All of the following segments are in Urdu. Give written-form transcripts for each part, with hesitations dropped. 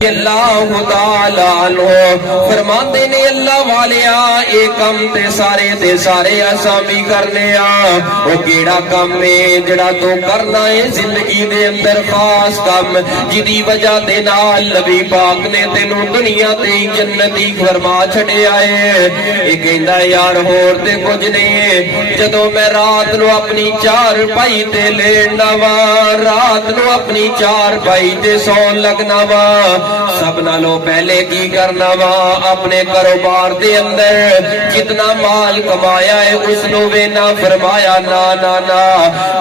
اللہ تعالی عنہ فرماندے نے اللہ والیا اے کم تے سارے اساں بھی کرنے او کیڑا کم ہے جڑا تو کرنا ہے زندگی دے اندر خاص کم جدی وجہ دے نال نبی پاک نے تینوں دنیا تے جنتی فرما چھڑیا ہے اے کہندا یار ہور تے کچھ نہیں ہے جدوں میں رات نو اپنی چار پائی تے لینا وا رات نو اپنی چار پائی تے سون لگنا وا سب نالوں پہلے کی کرنا وا اپنے کاروبار دے اندر جتنا مال کمایا ہے اس نو وینا فرمایا نا نا نا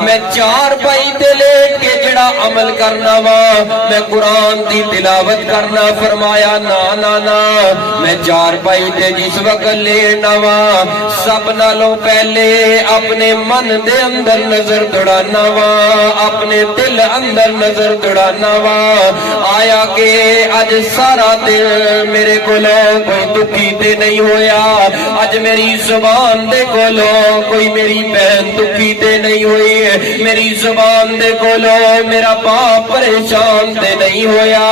میں چار پائی تے لیٹ کے جڑا عمل کرنا وا میں قرآن دی تلاوت کرنا فرمایا نا نا نا میں چار پائی تے جس وقت لینا وا سب نالوں پہلے اپنے من دے اندر نظر دوڑانا وا اپنے دل اندر نظر دوڑانا وا آیا کہ اج سارا دل میرے کولوں کوئی دکھی تے نہیں ہویا اج میری زبان دے کولوں کوئی میری بہن دکھی تے نہیں ہوئی میری زبان دے کولوں میرا باپ پریشان تے نہیں ہویا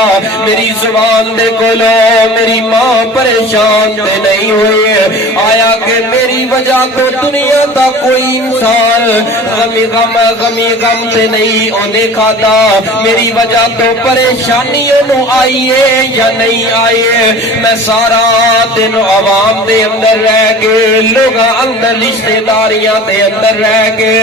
میری زبان دے کولوں میری ماں پریشان تے نہیں ہوئی آیا کہ میری وجہ تو دنیا دا کوئی انسان غم تے نہیں اونے کھاتا میری وجہ تو پریشانیوں نو آئیے یا نہیں آئیے میں سارا دن عوام دے اندر رہ کے لوگاں اندر رشتہ داریاں دے اندر رہ کے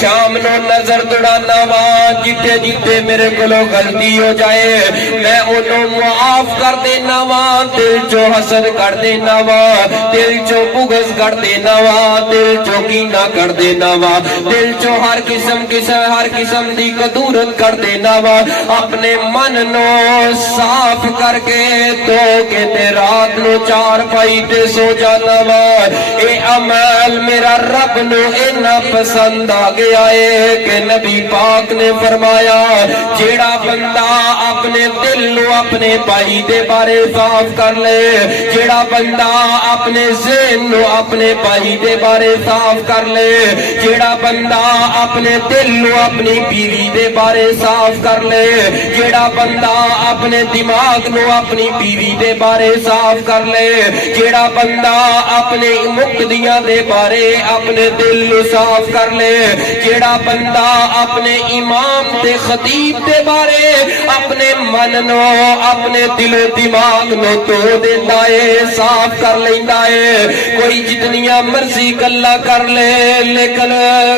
شام نو نظر دوڑانا وا جتے جتے میرے کولوں غلطی ہو جائے میں انہوں معاف کر دینا وا دل چو حسد کر دینا وا دل چو بغض کر دینا وا دل چو کینہ کر دینا وا دل چو ہر قسم دی کدورت کر دینا وا اپنے من نو صاف کر کے تو کہ رات نو چار پائی تے سو جانا وا اے عمل میرا رب نو اینا پسند آ گیا ہے کہ نبی پاک نے فرمایا جیڑا بندہ اپنے دل نو اپنے پائی دے بارے صاف کر لے جیڑا بندہ اپنے ذہن نو اپنے پائی دے بارے صاف کر لے جیڑا بندہ اپنے دل نو اپنی بیوی دے بارے صاف کر لے جیڑا بندہ اپنے دماغ نو اپنی بیوی دے بارے صاف کر لے جیڑا بندہ اپنے مقتدیاں دے بارے اپنے دل نو صاف کر لے جیڑا بندہ اپنے امام تے خطیب دے بارے اپنے من نو اپنے دل و دماغ نو تو دیندا ہے صاف کر لیندا ہے کوئی جتنیاں مرضی گلاں کر لے لیکن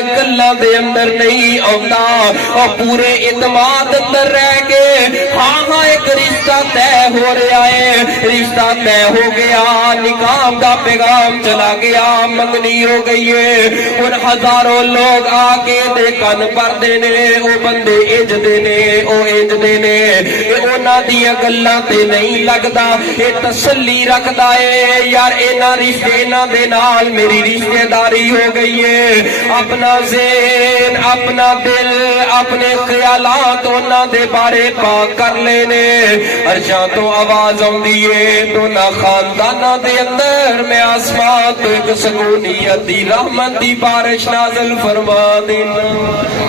گلاں دے اندر نہیں آندا اور پورے اعتماد اندر رہ کے ہاں ایک رشتہ طے ہو رہا ہے رشتہ طے ہو گیا نکاح دا پیغام چلا گیا منگنی ہو گئی ہے اور ہزاروں لوگ آ کے دے کن پر دینے او بندے اج دینے او اج دینے اونا دیا گلاں تے نہیں لگدا اے تسلی رکھدا ہے یار اینا رشتے اینا دے نال میری رشتہ داری ہو گئی ہے اپنا ذہن اپنا دل اپنے خیالات اونا دے بارے پاک کر لینے عرشاں تو آواز آندی ہے تو نہ خاندانہ دے اندر میں آسمان تو ایک سکونیت دی رحمت دی بارش نازل فرما دینا